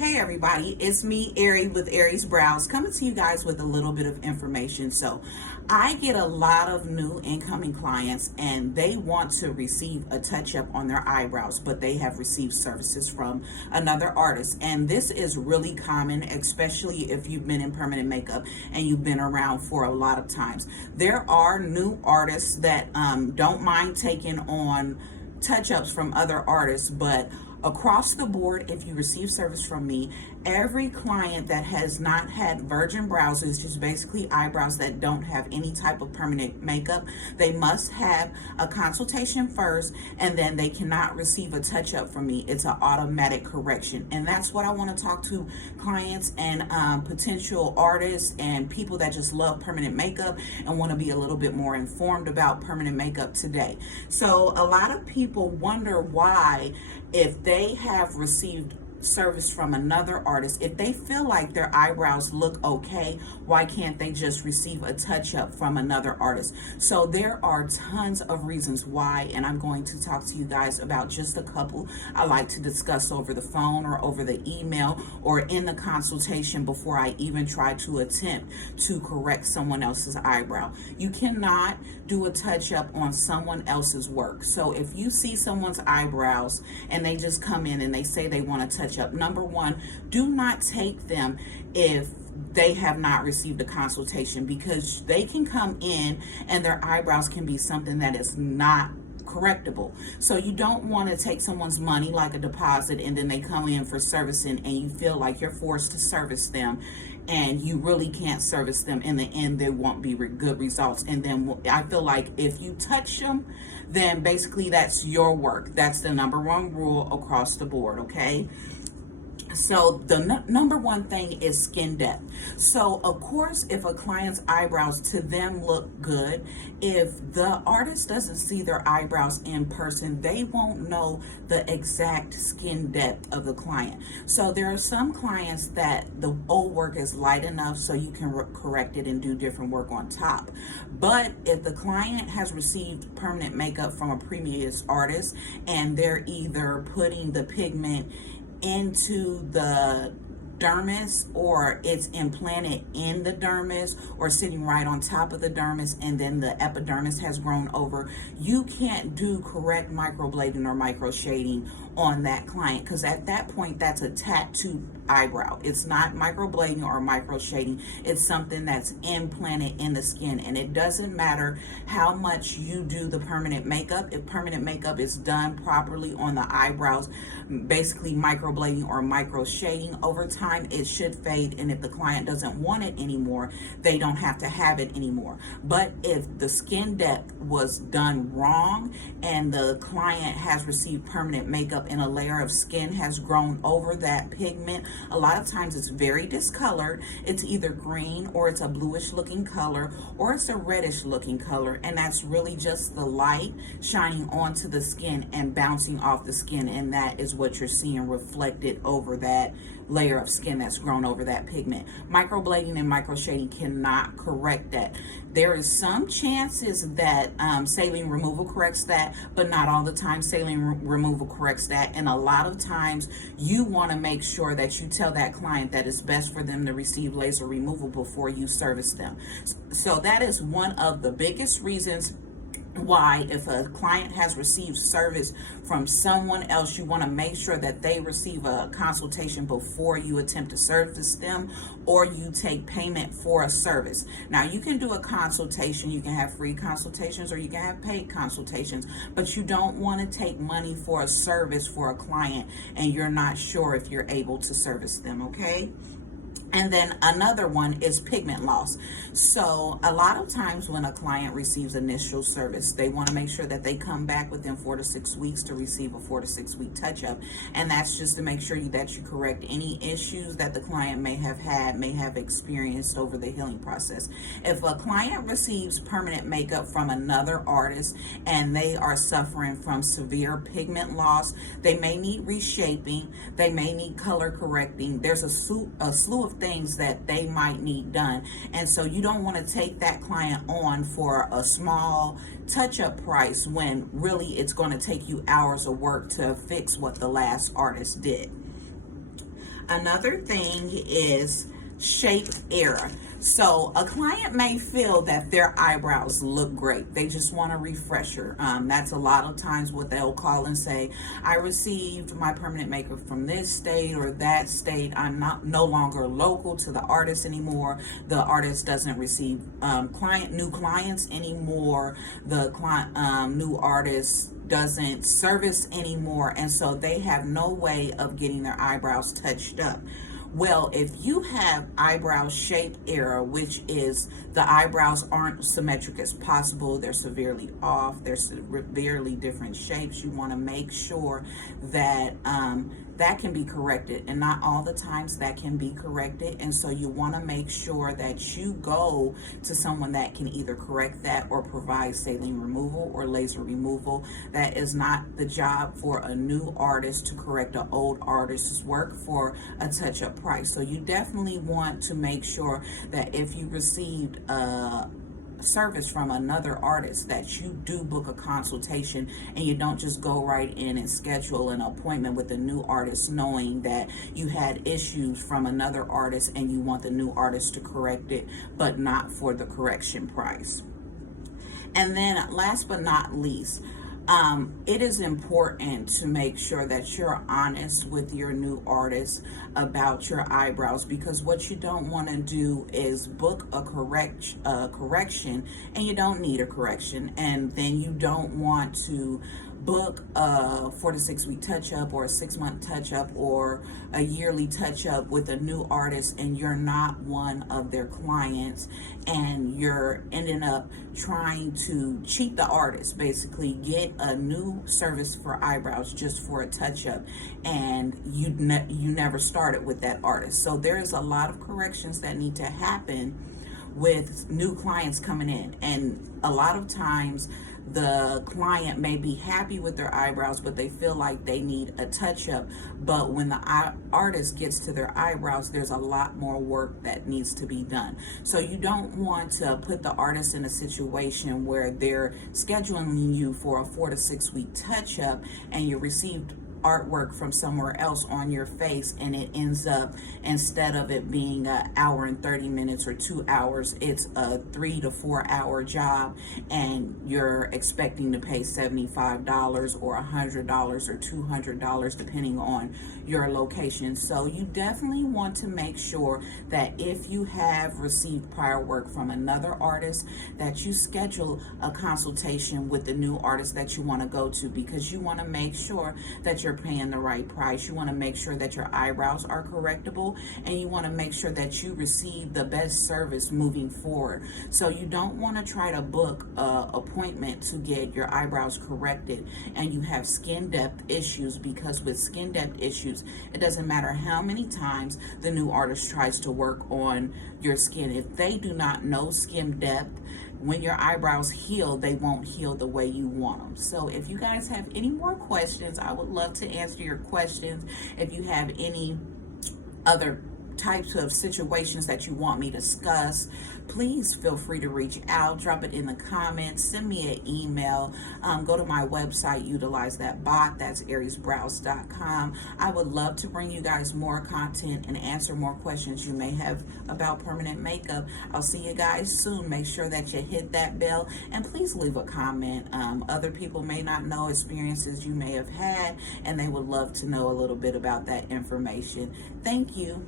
Hey everybody, it's me, Ari with Aries Brows, coming to you guys with a little bit of information. So I get a lot of new incoming clients and they want to receive a touch-up on their eyebrows, but they have received services from another artist. And this is really common, especially if you've been in permanent makeup and you've been around for a lot of times. There are new artists that don't mind taking on touch-ups from other artists, but across the board, if you receive service from me, every client that has not had virgin brows, is just basically eyebrows that don't have any type of permanent makeup, they must have a consultation first, and then they cannot receive a touch-up from me. It's an automatic correction, and that's what I want to talk to clients and potential artists and people that just love permanent makeup and want to be a little bit more informed about permanent makeup today. So a lot of people wonder why, if they have received service from another artist, if they feel like their eyebrows look okay, why can't they just receive a touch-up from another artist? So there are tons of reasons why, and I'm going to talk to you guys about just a couple I like to discuss over the phone or over the email or in the consultation before I even try to attempt to correct someone else's eyebrow. You cannot do a touch-up on someone else's work. So if you see someone's eyebrows and they just come in and they say they want to touch up, number one, do not take them if they have not received a consultation, because they can come in and their eyebrows can be something that is not correctable. So you don't want to take someone's money like a deposit and then they come in for servicing and you feel like you're forced to service them and you really can't service them. In the end, there won't be good results. And then I feel like if you touch them, then basically that's your work. That's the number one rule across the board, okay? So the number one thing is skin depth. So of course, if a client's eyebrows to them look good, if the artist doesn't see their eyebrows in person, they won't know the exact skin depth of the client. So there are some clients that the old work is light enough so you can correct it and do different work on top. But if the client has received permanent makeup from a previous artist and they're either putting the pigment into the dermis, or it's implanted in the dermis or sitting right on top of the dermis and then the epidermis has grown over, you can't do correct microblading or micro shading on that client, because at that point that's a tattoo eyebrow. It's not microblading or micro shading. It's something that's implanted in the skin, and it doesn't matter how much you do the permanent makeup. If permanent makeup is done properly on the eyebrows, basically microblading or micro shading, over time it should fade, and if the client doesn't want it anymore, they don't have to have it anymore. But if the skin depth was done wrong and the client has received permanent makeup and a layer of skin has grown over that pigment, a lot of times it's very discolored. It's either green or it's a bluish looking color or it's a reddish looking color, and that's really just the light shining onto the skin and bouncing off the skin, and that is what you're seeing reflected over that layer of skin that's grown over that pigment. Microblading and micro shading cannot correct that. There is some chances that saline removal corrects that, but not all the time saline removal corrects that. And a lot of times you want to make sure that you tell that client that it's best for them to receive laser removal before you service them. So that is one of the biggest reasons why, if a client has received service from someone else, you want to make sure that they receive a consultation before you attempt to service them, or you take payment for a service. Now, you can do a consultation, you can have free consultations or you can have paid consultations, but you don't want to take money for a service for a client and you're not sure if you're able to service them, okay? And then another one is pigment loss. So a lot of times when a client receives initial service, they want to make sure that they come back within 4 to 6 weeks to receive a 4 to 6 week touch-up. And that's just to make sure that you correct any issues that the client may have experienced over the healing process. If a client receives permanent makeup from another artist and they are suffering from severe pigment loss, they may need reshaping, they may need color correcting. There's a slew of things that they might need done, and so you don't want to take that client on for a small touch-up price when really it's going to take you hours of work to fix what the last artist did. Another thing is shape error. So a client may feel that their eyebrows look great. They just want a refresher. That's a lot of times what they'll call and say, I received my permanent makeup from this state or that state. I'm no longer local to the artist anymore. The artist doesn't receive new clients anymore. The new artist doesn't service anymore, and so they have no way of getting their eyebrows touched up. Well, if you have eyebrow shape error, which is the eyebrows aren't symmetric as possible, they're severely off, they're severely different shapes, you want to make sure that that can be corrected, and not all the times that can be corrected. And so you want to make sure that you go to someone that can either correct that or provide saline removal or laser removal. That is not the job for a new artist to correct an old artist's work for a touch-up price. So you definitely want to make sure that if you received service from another artist, that you do book a consultation and you don't just go right in and schedule an appointment with a new artist knowing that you had issues from another artist and you want the new artist to correct it, but not for the correction price. And then last but not least, it is important to make sure that you're honest with your new artist about your eyebrows, because what you don't want to do is book a correction and you don't need a correction, and then you don't want to book a 4 to 6 week touch-up or a 6-month touch-up or a yearly touch-up with a new artist and you're not one of their clients, and you're ending up trying to cheat the artist, basically get a new service for eyebrows just for a touch-up, and you never started with that artist. So there is a lot of corrections that need to happen with new clients coming in, and a lot of times the client may be happy with their eyebrows, but they feel like they need a touch-up. But when the artist gets to their eyebrows, there's a lot more work that needs to be done. So you don't want to put the artist in a situation where they're scheduling you for a 4 to 6 week touch-up and you received artwork from somewhere else on your face, and it ends up, instead of it being an hour and 30 minutes or 2 hours, it's a 3 to 4 hour job, and you're expecting to pay $75 or $100 or $200 depending on your location. So you definitely want to make sure that if you have received prior work from another artist, that you schedule a consultation with the new artist that you want to go to, because you want to make sure that you're paying the right price. You want to make sure that your eyebrows are correctable, and you want to make sure that you receive the best service moving forward. So you don't want to try to book an appointment to get your eyebrows corrected and you have skin depth issues, because with skin depth issues, it doesn't matter how many times the new artist tries to work on your skin. If they do not know skin depth, when your eyebrows heal, they won't heal the way you want them. So if you guys have any more questions, I would love to answer your questions. If you have any other types of situations that you want me to discuss, please feel free to reach out, drop it in the comments, send me an email, go to my website, utilize that bot, that's AryiennePoulton.com. I would love to bring you guys more content and answer more questions you may have about permanent makeup. I'll see you guys soon. Make sure that you hit that bell, and please leave a comment. Other people may not know experiences you may have had, and they would love to know a little bit about that information. Thank you.